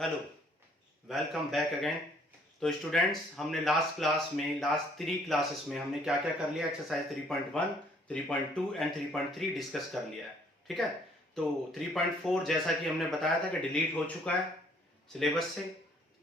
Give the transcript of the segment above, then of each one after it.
Hello, welcome back again. तो students, हमने last 3 classes में हमने क्या क्या कर लिया। एक्सरसाइज 3.1, 3.2 एंड 3.3 डिस्कस कर लिया है। ठीक है, तो 3.4 जैसा कि हमने बताया था कि डिलीट हो चुका है सिलेबस से।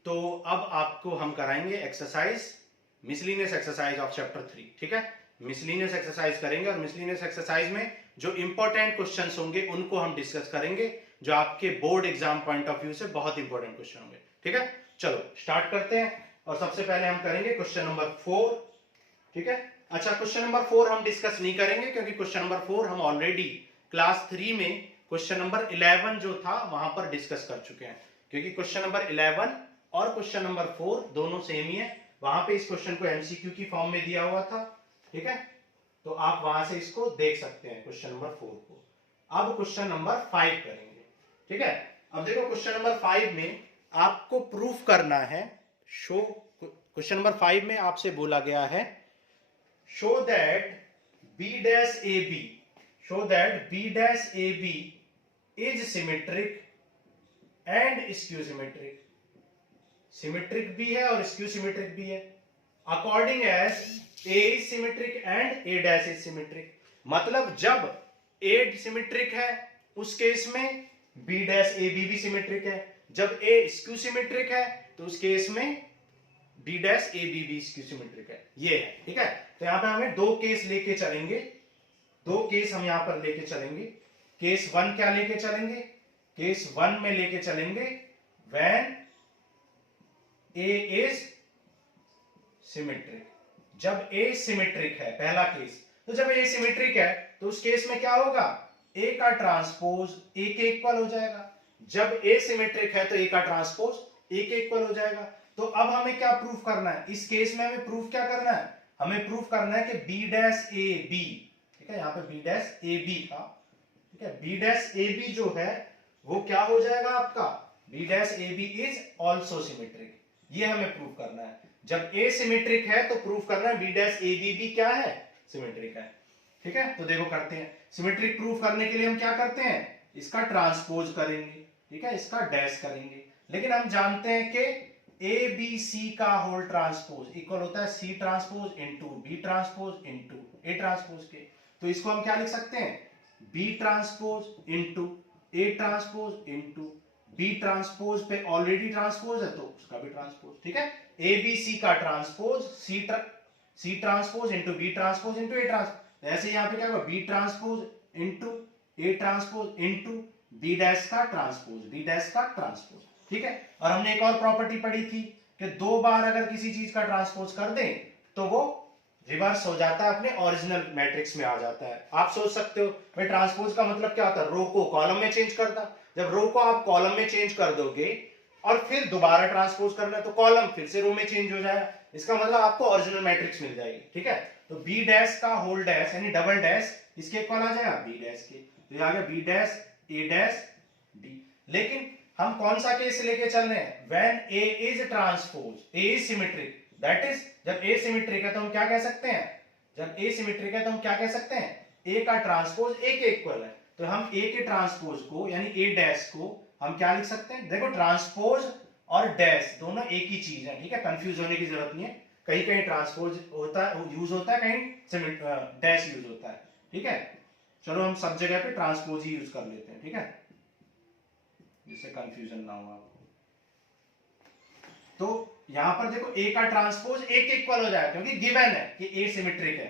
तो अब आपको हम कराएंगे exercise, miscellaneous exercise of chapter 3। ठीक है, मिसलिनियस एक्सरसाइज करेंगे और मिसलिनियस एक्सरसाइज में जो इंपॉर्टेंट क्वेश्चंस होंगे उनको हम डिस्कस करेंगे, जो आपके board exam point of view से बहुत इंपॉर्टेंट क्वेश्चन होंगे। ठीक है, चलो स्टार्ट करते हैं। और सबसे पहले हम करेंगे क्वेश्चन नंबर 4। ठीक है, अच्छा, क्वेश्चन नंबर 4 हम डिस्कस नहीं करेंगे क्योंकि क्वेश्चन नंबर 4 हम ऑलरेडी क्लास 3 में क्वेश्चन नंबर 11 जो था वहां पर डिस्कस कर चुके हैं। क्योंकि क्वेश्चन नंबर 11 और क्वेश्चन नंबर 4 दोनों सेम ही है। वहां पे इस क्वेश्चन को एमसीक्यू की फॉर्म में दिया हुआ था। ठीक है, तो आप वहां से इसको देख सकते हैं क्वेश्चन नंबर 4 को। अब क्वेश्चन नंबर 5 करेंगे। ठीक है, अब देखो क्वेश्चन नंबर 5 में आपको प्रूफ करना है। शो क्वेश्चन नंबर 5 में आपसे बोला गया है show that B dash A B is symmetric and skew symmetric. Symmetric भी है और स्क्यू सिमेट्रिक भी है according as A is symmetric and A dash is symmetric. मतलब जब ए सिमेट्रिक है उस केस में बी डैश ए बी भी सिमेट्रिक है। जब ए स्क्यू सिमेट्रिक है तो उस केस में बी डैश ए बी भी स्क्यू सिमेट्रिक है। ये है। ठीक है, तो यहां पे हमें दो केस लेके चलेंगे। दो केस हम यहां पर लेके चलेंगे। केस 1 क्या लेके चलेंगे? केस 1 में लेके चलेंगे व्हेन ए इज सिमेट्रिक। जब ए सिमेट्रिक है, पहला केस। तो जब ए सिमेट्रिक है तो उस केस में क्या होगा? ए का ट्रांसपोज ए के इक्वल हो जाएगा। जब ए सिमेट्रिक है तो ए का ट्रांसपोज ए के इक्वल हो जाएगा। तो अब हमें क्या प्रूफ करना है? इस केस में हमें प्रूफ क्या करना है? हमें प्रूफ करना है कि बी डैश ए बी, ठीक है, यहां पे बी डैश ए बी था। ठीक है, बी डैश ए बी जो है वो क्या हो जाएगा आपका? B dash A B is also symmetric. ये हमें प्रूफ करना है। जब ए सिमेट्रिक है तो प्रूफ करना है बी डैश ए बी भी क्या है? सिमेट्रिक है। ठीक है, तो देखो करते हैं। सिमेट्रिक प्रूफ करने के लिए हम क्या करते हैं? इसका ट्रांसपोज करेंगे। ठीक है, इसका डैश करेंगे। लेकिन हम जानते हैं कि ए बी सी का होल ट्रांसपोज इक्वल होता है C transpose into B transpose into A transpose के। तो इसको हम क्या लिख सकते हैं? B transpose into A transpose into B transpose पे ऑलरेडी ट्रांसपोज है तो उसका भी ट्रांसपोज। ठीक है, ए बी सी का transpose C transpose into B transpose into A transpose. ऐसे यहां पे क्या होगा? B transpose into A transpose into B dash का ट्रांसपोज। ठीक है, और हमने एक और प्रॉपर्टी पढ़ी थी कि दो बार अगर किसी चीज का ट्रांसपोज कर दें तो वो रिवर्स हो जाता है, अपने ओरिजिनल मैट्रिक्स में आ जाता है। आप सोच सकते हो भाई ट्रांसपोज का मतलब क्या होता है? रो को कॉलम में चेंज करता। जब रो को आप कॉलम में चेंज कर दोगे और फिर दोबारा ट्रांसपोज करना है तो कॉलम फिर से रो में चेंज हो जाएगा। इसका मतलब आपको ओरिजिनल मैट्रिक्स मिल जाएगी। ठीक है, तो बी डैश का होल डैश यानी डबल डैश इसके इक्वल आ जाएगा बी डैश के। तो ये आ गया बी डैश ए डैश डी। लेकिन हम कौन सा केस लेके चल रहे हैं? When A is transpose, A is symmetric, that is जब ए सिमेट्रिक है तो हम क्या कह सकते हैं? जब ए सिमेट्रिक है तो हम क्या कह सकते हैं? ए का ट्रांसपोज ए के इक्वल है। तो हम ए के ट्रांसपोज को यानी ए डैश को हम क्या लिख सकते हैं? देखो ट्रांसपोज और डैश दोनों एक ही चीज है। ठीक है, कंफ्यूज होने की जरूरत नहीं है। कहीं कहीं ट्रांसपोज होता है, यूज होता है, कहीं डैश यूज होता है। ठीक है, चलो हम सब जगह पे ट्रांसपोज ही यूज कर लेते हैं। ठीक है, जिससे कंफ्यूजन ना हो आपको। तो यहां पर देखो ए का ट्रांसपोज ए के इक्वल हो जाएगा क्योंकि गिवन है कि ए सिमेट्रिक है।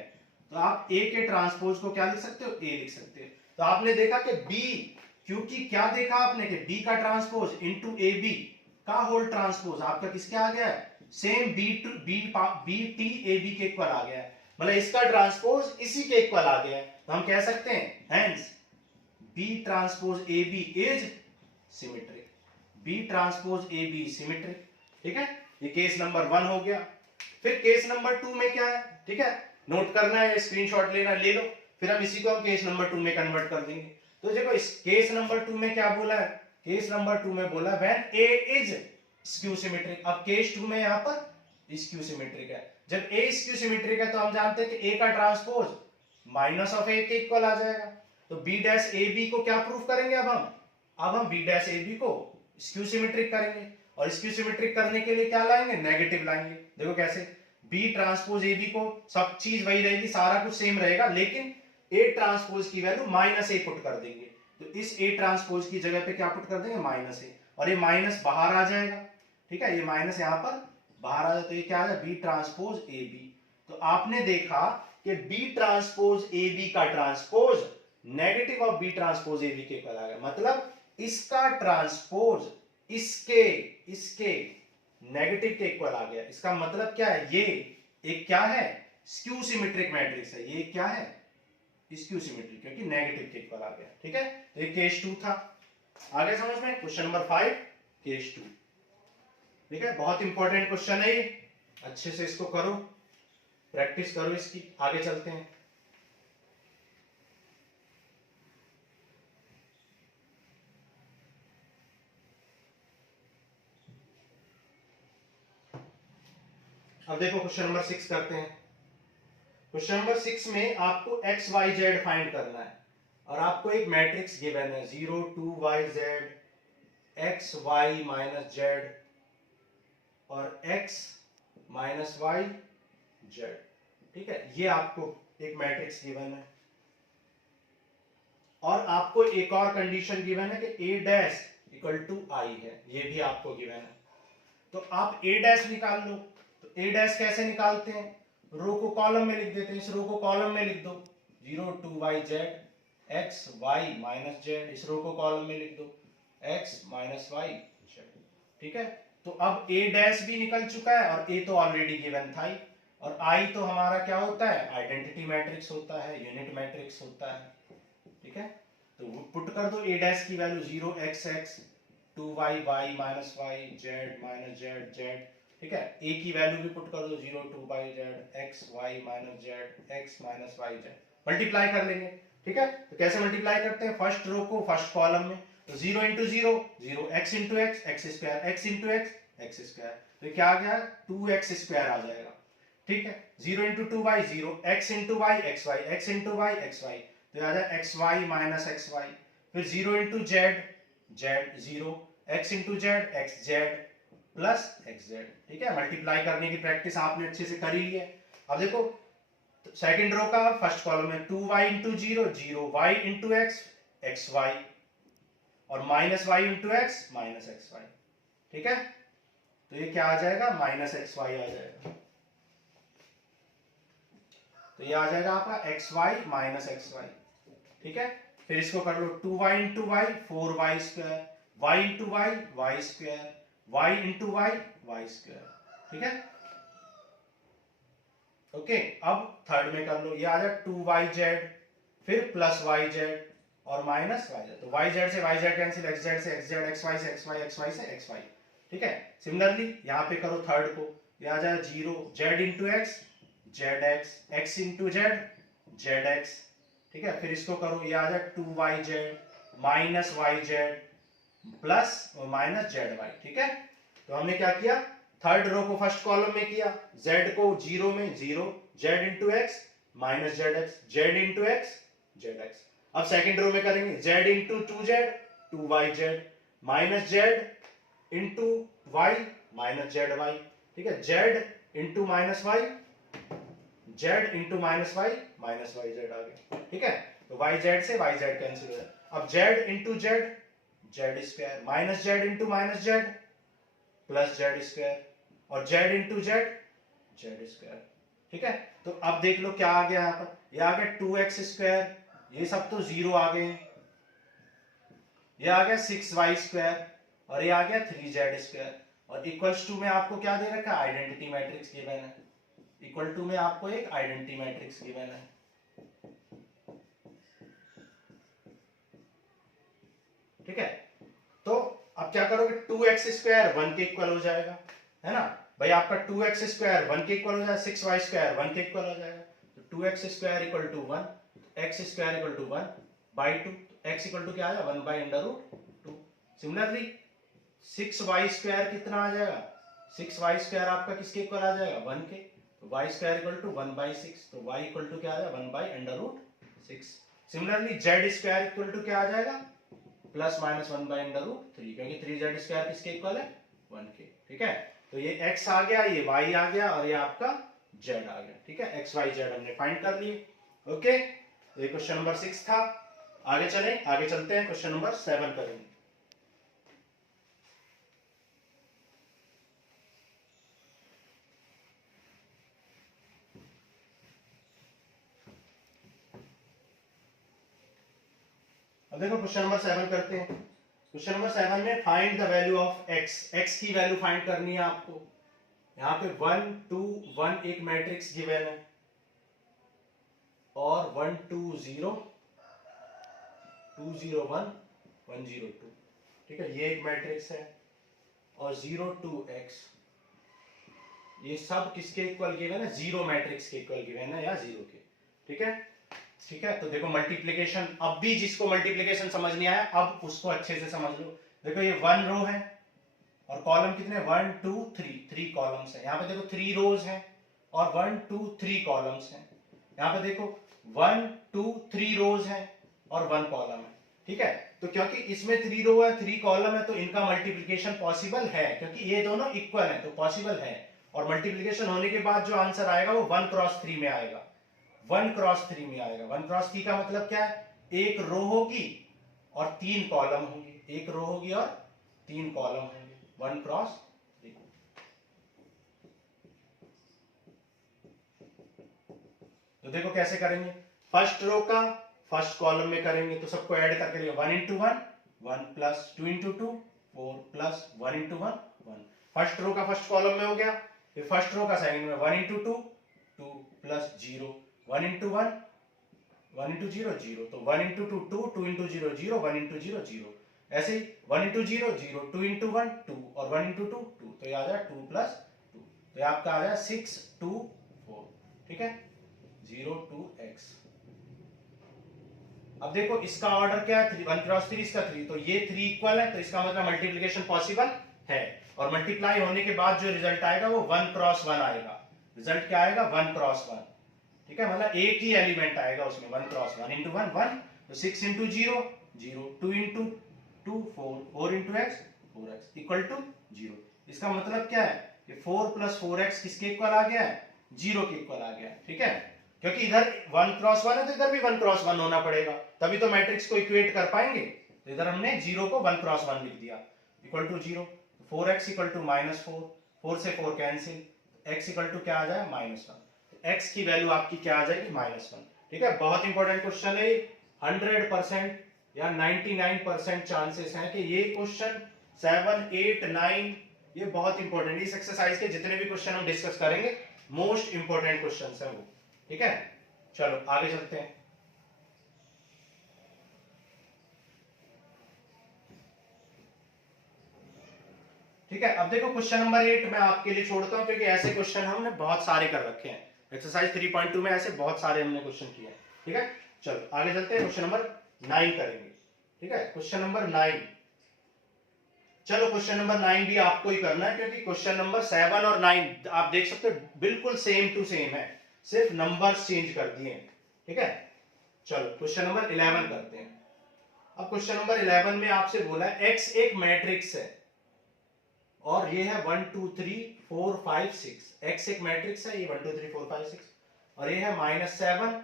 तो आप ए के ट्रांसपोज को क्या लिख सकते हो? ए लिख सकते हो। तो आपने देखा कि बी, क्योंकि क्या देखा आपने कि बी का ट्रांसपोज इंटू ए बी का होल ट्रांसपोज आपका किसके आ गया है? Same B T A B के इक्वल आ गया है। मतलब इसका ट्रांसपोज इसी के इक्वल आ गया है। तो हम कह सकते हैं hence B transpose A B is symmetric. B transpose A B symmetric. ठीक है, ये केस नंबर 1 हो गया। फिर केस नंबर 2 में क्या है? ठीक है, नोट करना है, स्क्रीनशॉट लेना, ले लो। फिर हम इसी को हम केस नंबर 2 में कन्वर्ट कर देंगे। तो देखो इस केस नंबर 2 में क्या बोला है? केस नंबर 2 में बोला when A is skew symmetric. अब केस 2 में यहां पर स्क्यू सिमेट्रिक है। जब ए स्क्यू सिमेट्रिक है तो हम जानते हैं कि ए का ट्रांसपोज माइनस ऑफ ए के इक्वल आ जाएगा। तो बी डैश ए बी को क्या प्रूफ करेंगे? अब हम बी डैश ए बी को स्क्यू सिमेट्रिक करेंगे, और स्क्यू सिमेट्रिक करने के लिए क्या लाएंगे, नेगेटिव लाएंगे। देखो कैसे, बी ट्रांसपोज ए बी को सब चीज वही रहेगी, सारा कुछ सेम रहेगा, लेकिन ए ट्रांसपोज की वैल्यू माइनस ए पुट कर देंगे। तो इस ए ट्रांसपोज की जगह पे क्या पुट कर देंगे, माइनस ए, और ये माइनस बाहर आ जाएगा। ठीक है, ये माइनस यहाँ पर बाहर आ जाए तो ये क्या आ जाए, बी ट्रांसपोज ए बी। तो आपने देखा कि बी ट्रांसपोज ए बी का transpose negative of B transpose A B के इक्वल आ गया। मतलब इसका ट्रांसपोज इसके इसके नेगेटिव के इक्वल आ गया। इसका मतलब क्या है, ये एक क्या है, स्क्यू सिमेट्रिक मैट्रिक्स है। ये क्या है, स्क्यू सिमेट्रिक, क्योंकि नेगेटिव के इक्वल आ गया। ठीक है, तो ये केस 2 था। आगे समझ में, क्वेश्चन नंबर 5 केस 2। ठीक है, बहुत इंपॉर्टेंट क्वेश्चन है ये, अच्छे से इसको करो, प्रैक्टिस करो इसकी। आगे चलते हैं। अब देखो क्वेश्चन नंबर 6 करते हैं। क्वेश्चन नंबर 6 में आपको एक्स वाई जेड फाइंड करना है, और आपको एक मैट्रिक्स गिवन है 0 2 y z x y minus z और एक्स माइनस वाई जेड। ठीक है, ये आपको एक मैट्रिक्स गिवन है, और आपको एक और कंडीशन गिवन है कि ए डैश इक्वल टू आई है, ये भी आपको गिवन है। तो आप ए डैश निकाल लो। तो ए डैश कैसे निकालते हैं, रो को कॉलम में लिख देते हैं। इस रो को कॉलम में लिख दो, 0 2 y z x y minus z, इस रो को कॉलम में लिख दो, एक्स माइनस वाई जेड। ठीक है, तो अब ए डैश भी निकल चुका है, और ए तो ऑलरेडी गिवन था ही, और आई तो हमारा क्या होता है, आइडेंटिटी मैट्रिक्स होता है, यूनिट मैट्रिक्स होता है। ठीक है, तो पुट कर दो ए डैश की value 0 x x 2 y y minus y z minus z z. ठीक है, ए की वैल्यू भी पुट कर दो 0 2 y z x y minus z x minus y z, multiply कर लेंगे। ठीक है, तो कैसे मल्टीप्लाई करते हैं, फर्स्ट रो को फर्स्ट कॉलम में, तो 0 into 0 0 x into x x square x into x x square, तो क्या आ गया 2x स्क्वायर आ जाएगा। ठीक है, 0 into 2y 0 x into y x y x into y x y, तो आ जाए x y minus x y. फिर 0 into z z 0 x into z x z plus x z. ठीक है, मल्टीप्लाई करने की प्रैक्टिस आपने अच्छे से करी है। अब देखो सेकंड रो का फर्स्ट कॉलम में 2y into 0 0 y into x x y, और minus y into x minus x y. ठीक है, तो ये क्या आ जाएगा, माइनस एक्स वाई आ जाएगा। तो ये आ जाएगा आपका x y minus x y. ठीक है, फिर इसको कर लो 2y into y 4y square, y into y y square, y into y y square. ठीक है, ओके। अब थर्ड में कर लो, ये आ जाए 2yz फिर प्लस yz और माइनस yz, तो yz से yz कैंसिल, xz से xz, xy से xy, xy से xy। ठीक है, सिमिलरली यहाँ पे करो थर्ड को, ये आ जाए 0 z into x z x x into z z x. ठीक है, फिर इसको करो, ये आ जाए 2yz minus yz plus minus z y. ठीक है, तो हमने क्या किया, थर्ड रो को फर्स्ट कॉलम में किया, z को 0 में 0 z into x minus z x z into x z x. अब सेकंड रो में करेंगे z into 2z 2yz minus z into y minus z y. ठीक है, z into minus y z into minus y minus y z आ गया। ठीक है, तो वाई जेड से वाई जेड कैंसिल हो जाए। अब z into z z square minus z into minus z plus z square, और z into z z square. ठीक है, तो अब देख लो क्या आ गया यहाँ पर, ये आ गया 2x स्क्वायर, ये सब तो 0 आ गए, ये आ गया 6y स्क्वायर, और ये आ गया 3z स्क्वायर, और इक्वल्स टू में आपको क्या दे रखा है, आइडेंटिटी मैट्रिक्स गिवन है। इक्वल टू में आपको एक आइडेंटिटी मैट्रिक्स गिवन है। ठीक है, तो अब क्या करोगे, 2x स्क्वायर 1 के इक्वल हो जाएगा, है ना भाई, आपका 2x स्क्वायर 1 के इक्वल हो जाएगा, 6y स्क्वायर 1 के इक्वल हो जाएगा, तो 2x square equal to 1, x square equal to 1 by 2, x equal to क्या आ जाएगा 1 by under root 2। Similarly 6y square कितना आ जाएगा, 6y स्क्वायर आपका किसके इक्वल आ जाएगा 1 के, तो y square equal to 1 by 6, तो y इक्वल टू क्या आ जाएगा 1 by under root 6। Similarly z square equal to क्या आ जाएगा प्लस माइनस 1/√3, क्योंकि 3z² किसके इक्वल है? 1 के। ठीक है, तो ये x आ गया, ये y आ गया और ये आपका z आ गया। ठीक है, x y z हमने फाइंड कर लिए। ओके, ये क्वेश्चन नंबर 6 था। आगे चलते हैं, क्वेश्चन नंबर 7 करेंगे। अब देखो क्वेश्चन नंबर 7 करते हैं। क्वेश्चन नंबर 7 में find the value of x, x की वैल्यू फाइंड करनी है आपको। यहाँ पे 1 2 1 एक मैट्रिक्स गिवन है और 1 2 0 2 0 1 1 0 2। ठीक है, ये एक मैट्रिक्स है और 0 2 x, ये सब किसके इक्वल गिवन है? जीरो मैट्रिक्स के इक्वल गिवन है या जीरो के। ठीक है, ठीक है, तो देखो मल्टीप्लिकेशन, अब भी जिसको मल्टीप्लिकेशन समझ नहीं आया अब उसको अच्छे से समझ लो। देखो ये 1 रो है और कॉलम कितने? 1 2 3, 3 कॉलम्स है। यहाँ पे देखो 3 रोज हैं और 1 2 3 कॉलम्स हैं। यहाँ पे देखो 1 2 3 रोज हैं और 1 कॉलम है। ठीक है, तो क्योंकि इसमें 3 रो है 3 कॉलम है तो इनका मल्टीप्लिकेशन पॉसिबल है, क्योंकि ये दोनों इक्वल है तो पॉसिबल है। और मल्टीप्लिकेशन होने के बाद जो आंसर आएगा वो 1 क्रॉस 3 में आएगा। 1 क्रॉस 3 में आएगा। 1 क्रॉस 3 का मतलब क्या है? एक रो होगी और 3 कॉलम होंगे, एक रो होगी और 3 कॉलम होंगे। 1 क्रॉस 3। तो देखो कैसे करेंगे, फर्स्ट रो का फर्स्ट कॉलम में करेंगे तो सबको ऐड करके लिए 1 into 1 1 plus 2 into 2 4 plus 1 into 1 1। First row का फर्स्ट कॉलम में हो गया, फिर फर्स्ट रो का सेकंड में 1 इंटू 2 2 प्लस 0 1 इंटू 1 1 इंटू 0 0, तो 1 इंटू 2 2 2 इंटू 0 0 1 इंटू 0 0। ऐसे ही 1 इंटू 0 0 2 इंटू 1 2 और 1 इंटू 2 2, तो ये आ जाए 2 प्लस 2, तो ये आपका आ जाए 6 2 4। ठीक है, 0 2 x। अब देखो इसका ऑर्डर क्या है? 1 क्रॉस 3, इसका 3, तो ये 3 इक्वल है तो इसका मतलब मल्टीप्लिकेशन पॉसिबल है। और मल्टीप्लाई होने के बाद जो रिजल्ट आएगा वो 1 क्रॉस 1 आएगा। रिजल्ट क्या आएगा? 1 क्रॉस 1। ठीक है, मतलब एक ही एलिमेंट आएगा उसमें, 1 क्रॉस 1 इंटू 1 1, तो 6 into 0 0 2 into 2 4 4 into x 4x equal to 0। इसका मतलब क्या है? ये 4 प्लस 4x किसके इक्वल आ गया है? 0 के इक्वल आ गया है। ठीक है, क्योंकि इधर 1 क्रॉस 1 है तो इधर भी 1 क्रॉस 1 होना पड़ेगा, तभी तो मैट्रिक्स को इक्वेट कर पाएंगे। तो इधर हमने 0 को 1 क्रॉस 1 लिख दिया equal to 0। 4x equal to -4, 4 से 4 कैंसिल, x इक्वल टू क्या आ जाए? -1। x की वैल्यू आपकी क्या आ जाएगी? -1। ठीक है, बहुत इंपॉर्टेंट क्वेश्चन है। 100% या 99% चांसेस हैं कि ये क्वेश्चन 7 8 9 ये बहुत इंपॉर्टेंट, इस एक्सरसाइज के जितने भी क्वेश्चन हम डिस्कस करेंगे मोस्ट इंपॉर्टेंट क्वेश्चंस हैं वो। ठीक है, चलो आगे चलते हैं। ठीक है, अब देखो क्वेश्चन नंबर 8 मैं आपके लिए छोड़ता हूं क्योंकि ऐसे क्वेश्चन हमने बहुत सारे कर रखे हैं। एक्सरसाइज 3.2 में ऐसे बहुत सारे हमने क्वेश्चन किए हैं। ठीक है, चलो आगे चलते हैं, क्वेश्चन नंबर 9 करेंगे। ठीक है, क्वेश्चन नंबर 9। चलो क्वेश्चन नंबर 9 भी आपको ही करना है क्योंकि क्वेश्चन नंबर 7 और 9 आप देख सकते हो बिल्कुल सेम टू सेम है, सिर्फ नंबर्स चेंज कर दिए हैं। ठीक है, चलो क्वेश्चन नंबर 11 करते हैं। अब क्वेश्चन नंबर 11 में आपसे बोला है x एक मैट्रिक्स है और ये है 1 2 3 4 5 6। x एक मैट्रिक्स है, ये 1 2 3 4 5 6 और ये है -7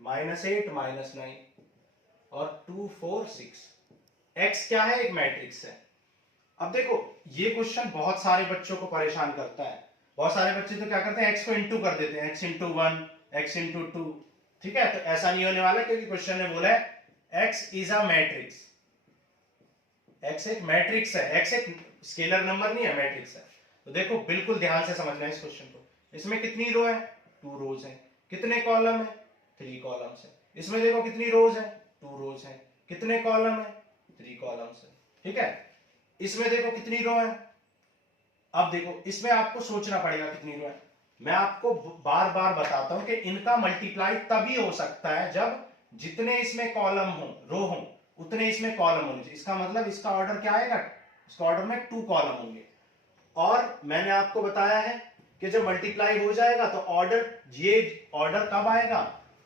-8 -9 और 2 4 6। x क्या है? एक मैट्रिक्स है। अब देखो ये क्वेश्चन बहुत सारे बच्चों को परेशान करता है। बहुत सारे बच्चे तो क्या करते हैं, x को इंटू कर देते हैं, x इंटू 1 x इंटू 2। ठीक है, तो ऐसा नहीं होने वाला क्योंकि क्वेश्चन ने बोला है x is a matrix. x एक मैट्रिक्स है, x एक स्केलर नंबर नहीं है, मैट्रिक्स है। तो देखो बिल्कुल ध्यान से समझना है इस क्वेश्चन को। इसमें कितनी रो है? 2 रोज है। कितने कॉलम है? 3 कॉलम्स है। इसमें देखो कितनी रोज है? 2 रोज है। कितने कॉलम है? 3 कॉलम्स है। ठीक है, इसमें देखो कितनी रो है। अब देखो इसमें आपको सोचना पड़ेगा कितनी रो है। मैं आपको बार बार बताता हूं कि इनका मल्टीप्लाई तभी हो सकता है जब जितने इसमें कॉलम हो, रो हो, उतने इसमें कॉलम होने चाहिए। इसका मतलब इसका ऑर्डर क्या आएगा? इसका ऑर्डर में 2 कॉलम होंगे। और मैंने आपको बताया है कि जब मल्टीप्लाई हो जाएगा तो ऑर्डर, ये ऑर्डर कब आएगा?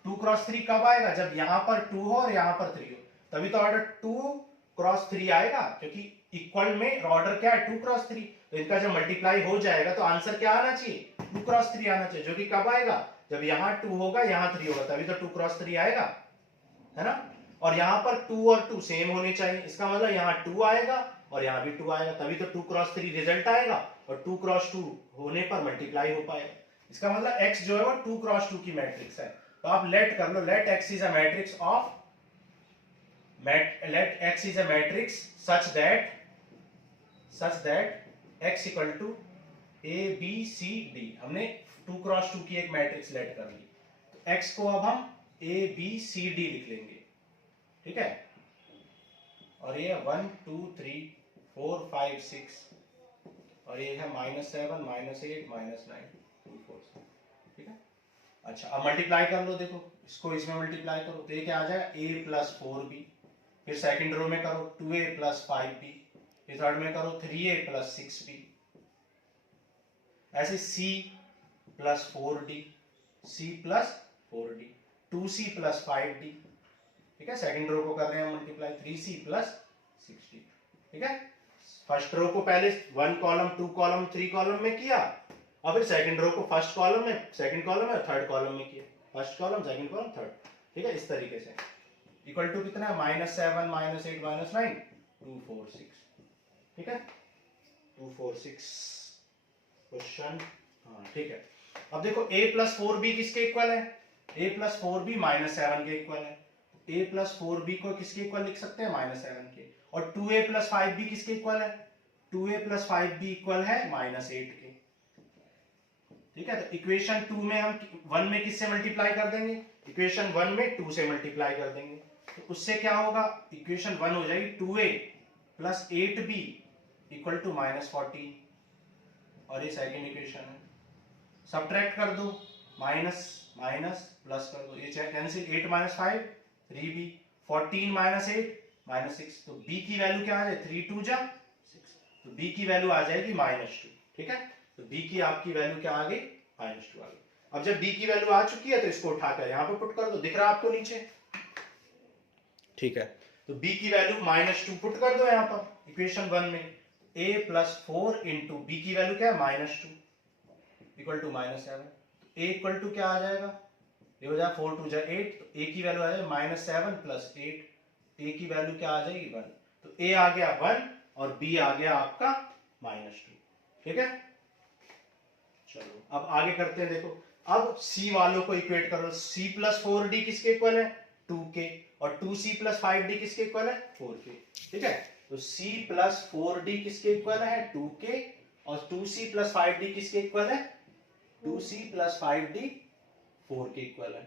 2 क्रॉस 3 कब आएगा? जब यहां पर 2 हो और यहां पर 3 हो। तभी तो ऑर्डर 2x3 आएगा, क्योंकि इक्वल में ऑर्डर क्या है 2x3, तो इनका जब मल्टीप्लाई हो जाएगा तो आंसर क्या आना चाहिए 2x3 आना चाहिए, जो कि कब आएगा जब यहाँ 2 होगा यहाँ 3 होगा, तभी तो 2x3 आएगा, है ना। और यहाँ पर 2 और 2 सेम होने चाहिए, इसका मतलब यहाँ 2 आएगा और यहाँ भी 2 आएगा, तभी तो 2x3 रिजल्ट आएगा और 2x2 होने पर मल्टीप्लाई हो पाएगा। इसका मतलब x जो है वो 2x2 की मैट्रिक्स है। तो आप लेट कर लो, let x is a matrix of let x is a matrix such that x equal to a b c d। हमने 2x2 की एक मैट्रिक्स लेट कर ली, तो x को अब हम a b c d लिख लेंगे, ठीक है। और ये 1 2 3 4 5 6 और ये है -7 -8 -9 2 4, ठीक है। अच्छा अब मल्टीप्लाई कर लो, देखो इसको इसमें मल्टीप्लाई करो तो ये क्या आ जाएगा a + 4b, फिर सेकंड रो में करो 2a + 5b, फिर थर्ड में करो 3a + 6b, ऐसे c + 4d, c + 4d, 2c + 5d, ठीक है। सेकंड रो को कर रहे हैं मल्टीप्लाई 3c + 6d, ठीक है। फर्स्ट रो को पहले 1 कॉलम 2 कॉलम 3 कॉलम में किया और फिर सेकंड रो को फर्स्ट कॉलम में, सेकंड कॉलम में, थर्ड कॉलम में किया, first column second column third, ठीक है। इस तरीके से इक्वल टू कितना है -7 -8 -9 2 4 6, ठीक है 2 4 6 क्वेश्चन, हाँ ठीक है। अब देखो a + 4b किसके इक्वल है, a + 4b -7 के इक्वल है, a + 4b को किसके इक्वल लिख सकते हैं -7 के, और 2a + 5b किसके इक्वल है, 2a + 5b इक्वल है -8 के, ठीक है। तो इक्वेशन 2 में हम 1 में किससे मल्टीप्लाई कर देंगे, इक्वेशन 1 में 2 से मल्टीप्लाई कर देंगे, तो उससे क्या होगा इक्वेशन 1 हो जाएगी 2a + 8b = -14, और ये सेकंड इक्वेशन है। सब्ट्रैक्ट कर दो, माइनस माइनस प्लस कर दो, ये कैंसिल, 8 - 5 3b, 14 - 8 -6, तो b की वैल्यू क्या आ जाए 3 2 जा 6, तो b की वैल्यू आ जाएगी -2, ठीक है। तो b की आपकी वैल्यू क्या आ गई -2 आ गई। अब जब b की वैल्यू आ चुकी है तो इसको उठाकर यहाँ पे पुट कर दो, दिख रहा है आपको नीचे, ठीक है। तो b की वैल्यू -2 पुट कर दो यहाँ पर इक्वेशन 1 में, a + 4 * b की वैल्यू क्या है -2 = -7, a = क्या आ जाएगा, ये हो जाएगा 4 2 जा 8, तो a की वैल्यू आ जाएगी -7 + 8, a की वैल्यू क्या आ जाएगी 1, तो a आ गया 1 और b आ गया आपका -2, ठीक है। चलो अब आगे करते हैं, देखो अब c वालों को इक्वेट करो, c + 4d किसके इक्वल है 2 के, और 2c + 5d किसके इक्वल है 4 के, ठीक है। तो c + 4d किसके इक्वल है 2 के, और 2c + 5d किसके इक्वल है 2c + 5d 4 के इक्वल है,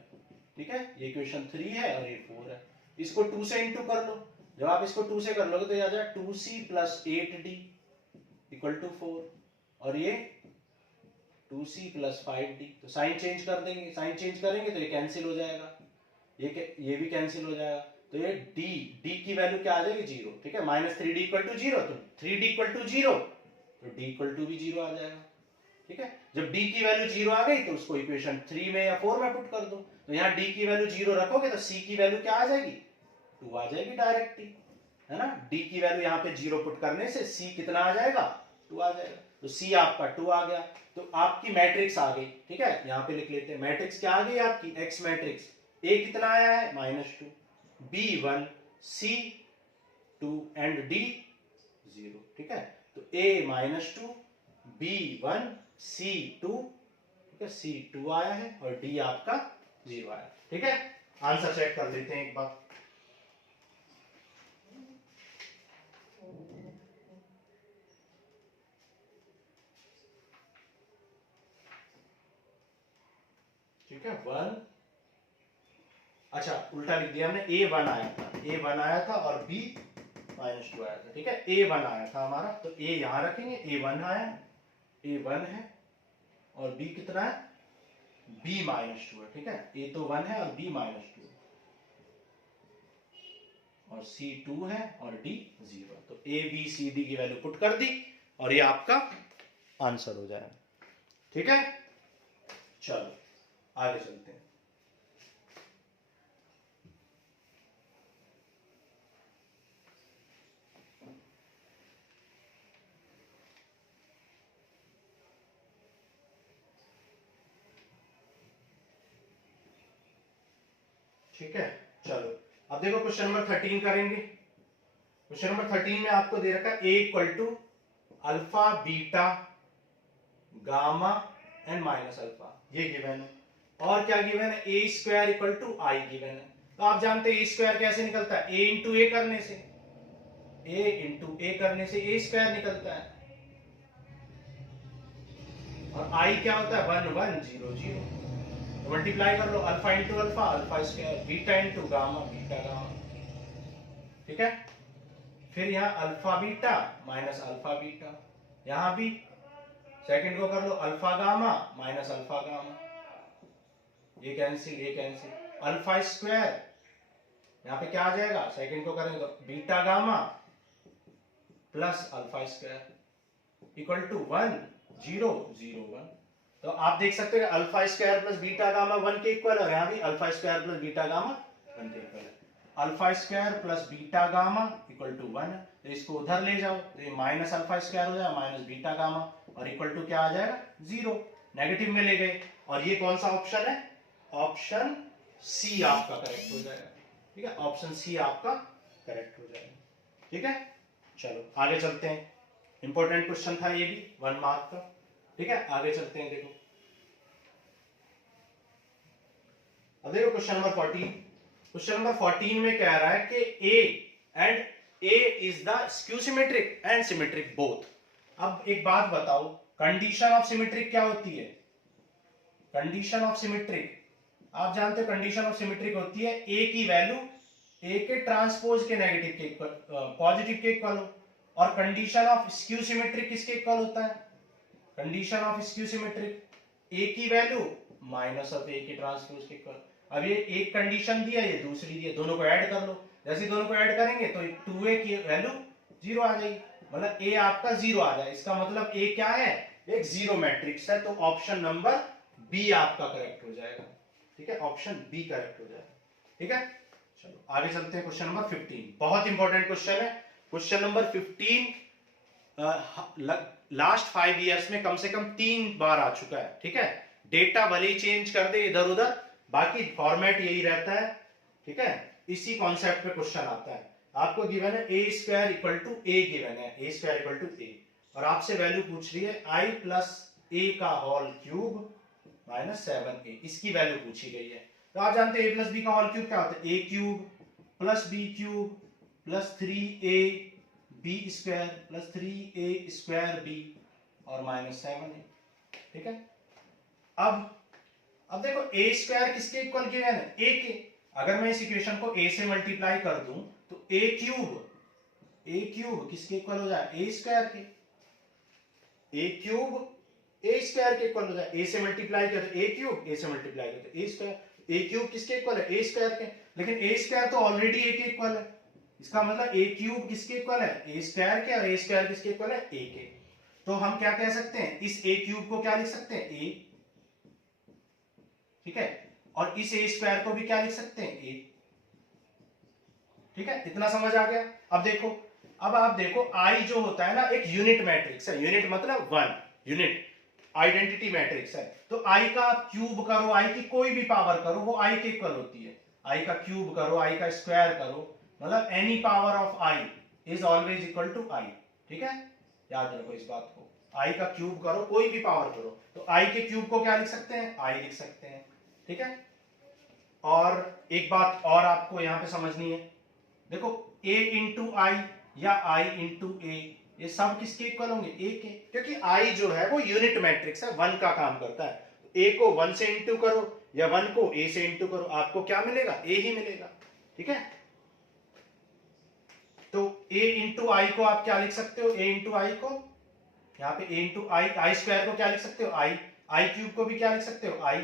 ठीक है। ये इक्वेशन 3 है और ये 4 है, इसको 2 से इंटू कर लो, जब आप इसको 2 से कर लोगे तो ये आ जाएगा 2c + 8d = 4, और ये 2c + 5d, तो साइन चेंज कर देंगे, साइन चेंज करेंगे तो ये कैंसिल हो जाएगा, ये भी कैंसिल हो जाएगा, तो ये d की वैल्यू क्या आ जाएगी 0, ठीक है। -3d = 0, तो 3d = 0, तो d = भी 0 आ जाएगा, ठीक है। जब d की वैल्यू 0 आ गई तो उसको इक्वेशन 3 में या 4 में पुट कर दो, तो यहाँ d की वैल्यू 0 रखोगे तो c की वैल्यू क्या आ जाएगी 2 आ जाएगी डायरेक्ट ही, है ना। d की वैल्यू यहाँ पे 0 पुट करने से c कितना आ जाएगा 2 आ जाएगा, तो c आपका 2 आ गया, तो आपकी मैट्रिक्स आ गई, ठीक है। यहाँ पे लिख लेते हैं मैट्रिक्स क्या आ गई आपकी x मैट्रिक्स, a कितना आया है -2, b 1, c 2 एंड d 0, ठीक है। तो a -2, b 1, c 2, ठीक है, c 2 आया है और d आपका 0 आया, ठीक है। आंसर चेक कर लेते हैं एक बार, ठीक है 1, अच्छा उल्टा लिख दिया हमने, a1 आया था, a1 आया था और b -2 आया था, ठीक है। a1 आया था हमारा, तो a यहां रखेंगे, a1 आया, a1 है, और b कितना है b -2 है, ठीक है। a तो 1 है और b -2 है, और c 2 है और d 0, तो a b c d की वैल्यू पुट कर दी और ये आपका आंसर हो जाएगा, ठीक है। चलो आगे चलते हैं। ठीक है, चलो अब देखो क्वेश्चन नंबर 13 करेंगे। क्वेश्चन नंबर 13 में आपको दे रखा है A equal to alpha beta gamma and minus alpha, ये गिवन है। और क्या गिवन है, A square equal to I given है। तो आप जानते हैं ए स्क्वायर कैसे निकलता है, ए इंटू ए करने से, ए इंटू ए करने से ए स्क्वायर निकलता है। और आई क्या होता है, 1 1 0 0, तो मल्टीप्लाई कर लो, alpha into alpha alpha square, beta into gamma beta gamma. ठीक है, फिर यहाँ alpha beta minus alpha beta, यहां भी सेकंड को कर लो alpha gamma minus alpha gamma, ये कैंसिल ये कैंसिल, अल्फा स्क्वायर यहाँ पे क्या आ जाएगा, सेकंड को करेंगे तो beta gamma plus alpha square equal to 1 0 0 1। तो आप देख सकते हैं alpha square plus beta gamma 1 के इक्वल है, यहाँ भी alpha square plus beta gamma 1 के इक्वल है। Alpha square plus beta gamma equal to 1 है, तो इसको उधर ले जाओ तो ये माइनस अल्फा स्क्वायर हो जाएगा माइनस बीटा गामा और इक्वल टू क्या आ जाएगा 0, नेगेटिव में ले गए। और ये कौन सा ऑप्शन है, ऑप्शन सी आपका करेक्ट हो जाएगा। ठीक है, ऑप्शन सी आपका करेक्ट हो जाएगा। ठीक है, चलो आगे चलते हैं, इंपॉर्टेंट क्वेश्चन था ये भी 1 मार्क का। ठीक है, आगे चलते हैं। देखो अब देखो क्वेश्चन नंबर 14। क्वेश्चन नंबर 14 में कह रहा है कि A is the skew symmetric and symmetric both. अब एक बात बताओ, कंडीशन ऑफ सिमेट्रिक क्या होती है, कंडीशन ऑफ सिमेट्रिक आप जानते हो, कंडीशन ऑफ सिमेट्रिक होती है ए की वैल्यू ए के ट्रांसपोज के नेगेटिव के इक्वल, पॉजिटिव के इक्वल हो। और कंडीशन ऑफ स्क्यू सिमेट्रिक किसके इक्वल होता है, कंडीशन ऑफ स्क्यू सिमेट्रिक ए की वैल्यू माइनस ऑफ ए के ट्रांसपोज के इक्वल। अब ये एक कंडीशन दिया, ये दूसरी दी है, दोनों को ऐड कर लो, जैसे दोनों को ऐड करेंगे तो 2a की वैल्यू 0 आ जाएगी, मतलब a आपका 0 आ जाए, इसका मतलब a क्या है, एक जीरो मैट्रिक्स है। तो ऑप्शन नंबर बी आपका करेक्ट हो जाएगा। ठीक है, ऑप्शन बी करेक्ट हो जाएगा। ठीक है, चलो आगे चलते हैं। क्वेश्चन नंबर 15 बहुत इंपॉर्टेंट क्वेश्चन है। क्वेश्चन नंबर 15 लास्ट 5 इयर्स में कम से कम 3 बार आ चुका है। ठीक है, डेटा भले ही चेंज कर दे इधर उधर, बाकी फॉर्मेट यही रहता है। ठीक है, इसी कॉन्सेप्ट पे क्वेश्चन आता है। आपको गिवन है A square equal to A given है, A square equal to A, और आपसे वैल्यू पूछ रही है आई प्लस ए का होल क्यूब माइनस 7a, इसकी वैल्यू पूछी गई है। तो आप जानते हैं a प्लस बी का होल क्यूब क्या होता है, a cube plus b cube plus 3a b square plus 3a square b और माइनस 7a। ठीक है, अब देखो ए स्क्वायर किसके इक्वल गिवन है, ए के। अगर मैं इस इक्वेशन को a से मल्टीप्लाई कर दूं तो ए क्यूब किसके इक्वल हो जाए, ए स्क्वायर के, ए क्यूब ए स्क्वायर के इक्वल हो जाए। ए से मल्टीप्लाई किया तो ए क्यूब, ए से मल्टीप्लाई किया तो ए स्क्वायर। ए क्यूब किसके इक्वल है, ए स्क्वायर के, लेकिन ए स्क्वायर तो ऑलरेडी ए के इक्वल है, इसका मतलब ए क्यूब किसके इक्वल है, ए स्क्वायर के, और ए स्क्वायर किसके इक्वल है, ए के। तो हम क्या कह सकते हैं, इस ए क्यूब को क्या लिख सकते हैं, ए। ठीक है, और इस ए स्क्वायर को भी क्या लिख सकते हैं, ए। ठीक है, इतना समझ आ गया। अब देखो, अब आप देखो आई जो होता है ना, एक यूनिट मैट्रिक्स है, यूनिट मतलब 1 यूनिट, आइडेंटिटी मैट्रिक्स है। तो आई का आप क्यूब करो, आई की कोई भी पावर करो, वो आई के इक्वल होती है। आई का क्यूब करो, आई का स्क्वायर करो, मतलब any power of I is always equal to I. ठीक है, याद रखो इस बात को, आई का क्यूब करो, कोई भी पावर करो, तो आई के क्यूब को क्या लिख सकते हैं, आई लिख सकते हैं। ठीक है, और एक बात और आपको यहां पे समझनी है, देखो a इंटू आई या i इंटू ए, ये सब किसके इक्वल होंगे, a के, क्योंकि i जो है वो यूनिट मैट्रिक्स है, 1 का काम करता है। a को 1 से इंटू करो या 1 को a से इंटू करो, आपको क्या मिलेगा, a ही मिलेगा। ठीक है, तो a इंटू आई को आप क्या लिख सकते हो, a इंटू आई को, यहाँ पे a इंटू आई स्क्वायर को क्या लिख सकते हो, आई क्यूब को भी क्या लिख सकते हो, आई।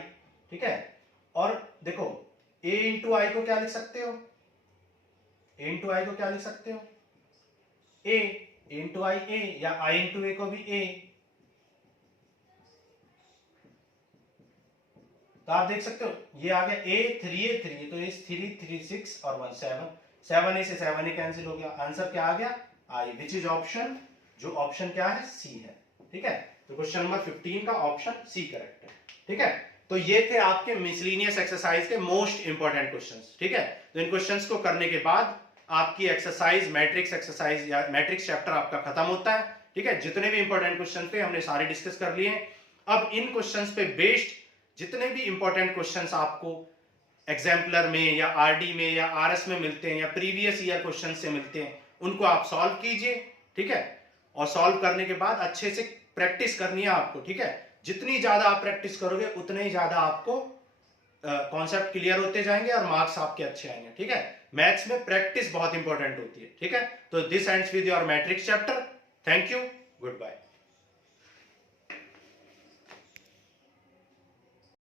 ठीक है, और देखो a इंटू आई को क्या लिख सकते हो, a इंटू आई को क्या लिख सकते हो, a इंटू आई ए, या i इंटू ए को भी a। तो आप देख सकते हो ये आ गया a 3a 3, तो ये 3 3 6 और 1 7, 7a से 7a कैंसिल हो गया, आंसर क्या आ गया, i, विच इज ऑप्शन, जो ऑप्शन क्या है, सी है। ठीक है, तो क्वेश्चन नंबर 15 का ऑप्शन सी करेक्ट है। ठीक है, तो ये थे आपके मिसलिनियस एक्सरसाइज के मोस्ट इंपॉर्टेंट क्वेश्चंस, ठीक है। तो इन क्वेश्चंस को करने के बाद आपकी एक्सरसाइज या मैट्रिक्स चैप्टर आपका खत्म होता है, ठीक है। जितने भी इंपॉर्टेंट क्वेश्चन थे हमने सारे डिस्कस कर लिए। अब इन क्वेश्चंस पे बेस्ड जितने भी इंपॉर्टेंट क्वेश्चंस आपको एग्जाम्पलर में या आरडी में या आरएस में मिलते हैं या प्रीवियस ईयर क्वेश्चन से मिलते हैं, उनको आप सॉल्व कीजिए, ठीक है। और सॉल्व करने के बाद अच्छे से प्रैक्टिस करनी है आपको, ठीक है। जितनी ज्यादा आप प्रैक्टिस करोगे उतने ही ज्यादा आपको कॉन्सेप्ट क्लियर होते जाएंगे और मार्क्स आपके अच्छे आएंगे, ठीक है। मैथ्स में प्रैक्टिस बहुत इंपॉर्टेंट होती है, ठीक है। तो this ends with your matrix chapter. Thank you, good bye.